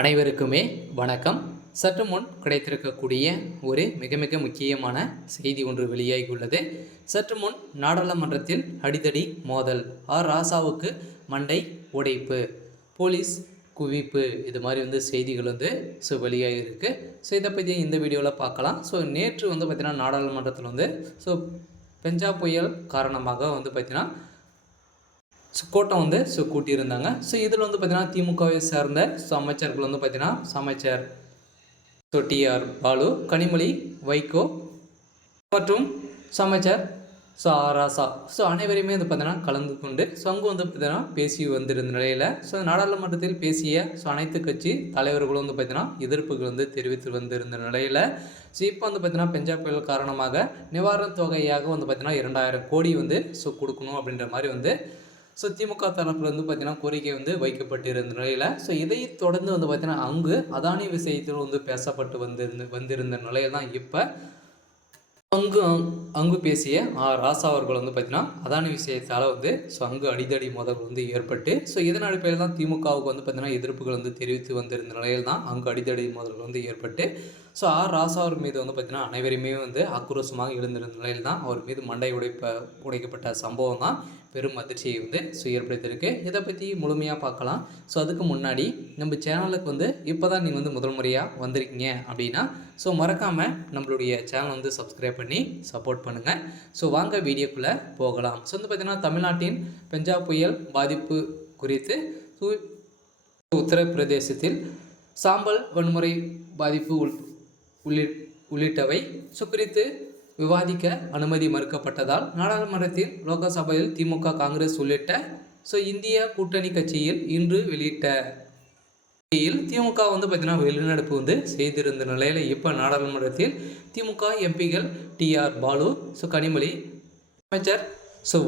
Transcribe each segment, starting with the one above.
அனைவருக்குமே வணக்கம். சற்று முன் கிடைத்திருக்கக்கூடிய ஒரு மிக மிக முக்கியமான செய்தி ஒன்று வெளியாகியுள்ளது. சற்று முன் நாடாளுமன்றத்தில் அடிதடி மோதல், ராசாவுக்கு மண்டை உடைப்பு, போலீஸ் குவிப்பு, இது மாதிரி செய்திகள் வெளியாகிருக்கு. இதை பற்றி இந்த வீடியோவில் பார்க்கலாம். நேற்று பார்த்திங்கன்னா நாடாளுமன்றத்தில் பெஞ்சா புயல் காரணமாக பார்த்திங்கன்னா கூட்டம் கூட்டியிருந்தாங்க. இதில் பார்த்திங்கன்னா திமுகவை சேர்ந்த அமைச்சர்கள் பார்த்திங்கன்னா அமைச்சர் டிஆர் பாலு, கனிமொழி, வைகோ மற்றும் அமைச்சர் ராசா அனைவரையுமே பார்த்திங்கன்னா கலந்து கொண்டு அங்கு பார்த்திங்கன்னா பேசி வந்திருந்த நிலையில் நாடாளுமன்றத்தில் பேசிய அனைத்து கட்சி தலைவர்களும் பார்த்திங்கன்னா எதிர்ப்புகள் தெரிவித்து வந்திருந்த நிலையில் இப்போ பார்த்திங்கன்னா பெஞ்சா புயல் காரணமாக நிவாரணத் தொகையாக பார்த்திங்கன்னா 2000 கோடி கொடுக்கணும் அப்படின்ற மாதிரி திமுக தரப்பில் பார்த்திங்கன்னா கோரிக்கை வைக்கப்பட்டிருந்த நிலையில் இதை தொடர்ந்து பார்த்திங்கன்னா அங்கு அதானி விஷயத்தில் பேசப்பட்டு வந்திருந்த நிலையில் தான் இப்போ அங்கு பேசிய ராசா அவர்கள் பார்த்திங்கன்னா அதானி விஷயத்தால் அங்கு அடிதடி மோதல் ஏற்பட்டு இதன் அடிப்படையில் தான் திமுகவுக்கு பார்த்திங்கன்னா எதிர்ப்புகள் தெரிவித்து வந்திருந்த நிலையில் தான் அங்கு அடிதடி மோதல்கள் ஏற்பட்டு ராசா அவர் மீது பார்த்திங்கன்னா அனைவருமே ஆக்ரோஷமாக எழுந்திருந்த நிலையில் தான் அவர் மீது மண்டை உடைக்கப்பட்ட சம்பவம் தான் பெரும் அதிர்ச்சியை ஏற்படுத்தியிருக்கு. இதை பற்றி முழுமையாக பார்க்கலாம். அதுக்கு முன்னாடி நம்ம சேனலுக்கு இப்போ தான் நீங்கள் முதல் முறையாக வந்திருக்கீங்க அப்படின்னா மறக்காமல் நம்மளுடைய சேனல் சப்ஸ்கிரைப் பண்ணி சப்போர்ட் பண்ணுங்கள். வாங்க வீடியோக்குள்ளே போகலாம். பார்த்திங்கன்னா தமிழ்நாட்டின் பெஞ்சா புயல் பாதிப்பு குறித்து உத்தரப்பிரதேசத்தில் சாம்பல் வன்முறை பாதிப்பு உள்ளிட்டவை குறித்து விவாதிக்க அனுமதி மறுக்கப்பட்டதால் நாடாளுமன்றத்தில் லோக்சபையில் திமுக, காங்கிரஸ் உள்ளிட்ட இந்திய கூட்டணி கட்சியில் இன்று வெளியிட்ட திமுக பார்த்திங்கன்னா வெளிநடப்பு செய்திருந்த நிலையில் இப்போ நாடாளுமன்றத்தில் திமுக எம்பிகள் டிஆர் பாலு, கனிமொழி, அமைச்சர்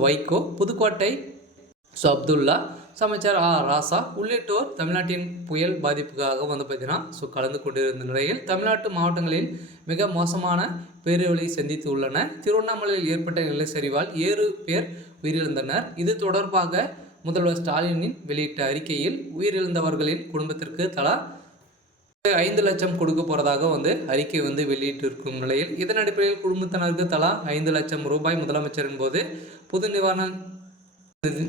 வைகோ, புதுக்கோட்டை அப்துல்லா, அமைச்சர் ராசா உள்ளிட்டோர் தமிழ்நாட்டின் புயல் பாதிப்புக்காக பார்த்திங்கன்னா கலந்து கொண்டிருந்த நிலையில் தமிழ்நாட்டு மாவட்டங்களில் மிக மோசமான பேரழிவை சந்தித்து உள்ளன. திருவண்ணாமலையில் ஏற்பட்ட நிலச்சரிவால் 7 பேர் உயிரிழந்தனர். இது தொடர்பாக முதல்வர் ஸ்டாலினின் வெளியிட்ட அறிக்கையில் உயிரிழந்தவர்களின் குடும்பத்திற்கு தலா 5 லட்சம் கொடுக்க போகிறதாக அறிக்கை வெளியிட்டிருக்கும் நிலையில் இதன் அடிப்படையில் குடும்பத்தினருக்கு தலா 5 லட்சம் ரூபாய் முதலமைச்சரின் போது பொது நிவாரண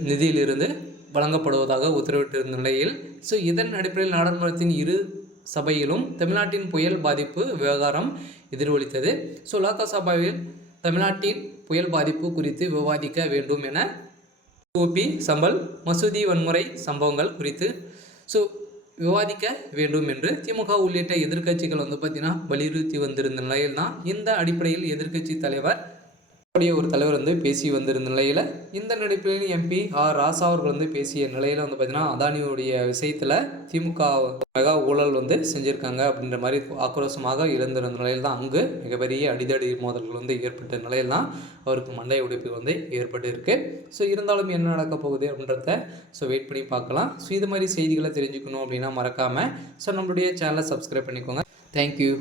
நிதியிலிருந்து வழங்கப்படுவதாக உத்தரவிட்டிருந்த நிலையில் இதன் அடிப்படையில் நாடாளுமன்றத்தின் இரு சபையிலும் தமிழ்நாட்டின் புயல் பாதிப்பு விவகாரம் எதிரொலித்தது. லோக்சபாவில் தமிழ்நாட்டின் புயல் பாதிப்பு குறித்து விவாதிக்க வேண்டும் என சம்பல் மசூதி வன்முறை சம்பவங்கள் குறித்து விவாதிக்க வேண்டும் என்று திமுக உள்ளிட்ட எதிர்க்கட்சிகள் பார்த்திங்கன்னா வலியுறுத்தி வந்திருந்த நிலையில் தான் இந்த அடிப்படையில் எதிர்க்கட்சி தலைவர் ஒரு தலைவர் பேசி வந்திருந்த நிலையில் இந்த நடிப்பில் எம்பி ராசா அவர்கள் பேசிய நிலையில் பார்த்திங்கன்னா அதானியுடைய விஷயத்தில் திமுக மெகா ஊழல் செஞ்சுருக்காங்க அப்படின்ற மாதிரி ஆக்ரோஷமாக இருந்திருந்த நிலையில் தான் அங்கு மிகப்பெரிய அடிதடி மோதல்கள் ஏற்பட்ட நிலையில் தான் அவருக்கு மண்டை உடைப்பு ஏற்பட்டு இருக்குது. இருந்தாலும் என்ன நடக்க போகுது அப்படின்றத வெயிட் பண்ணி பார்க்கலாம். இது மாதிரி செய்திகளை தெரிஞ்சுக்கணும் அப்படின்னா மறக்காமல் நம்மளுடைய சேனலை சப்ஸ்கிரைப் பண்ணிக்கோங்க. தேங்க்யூ.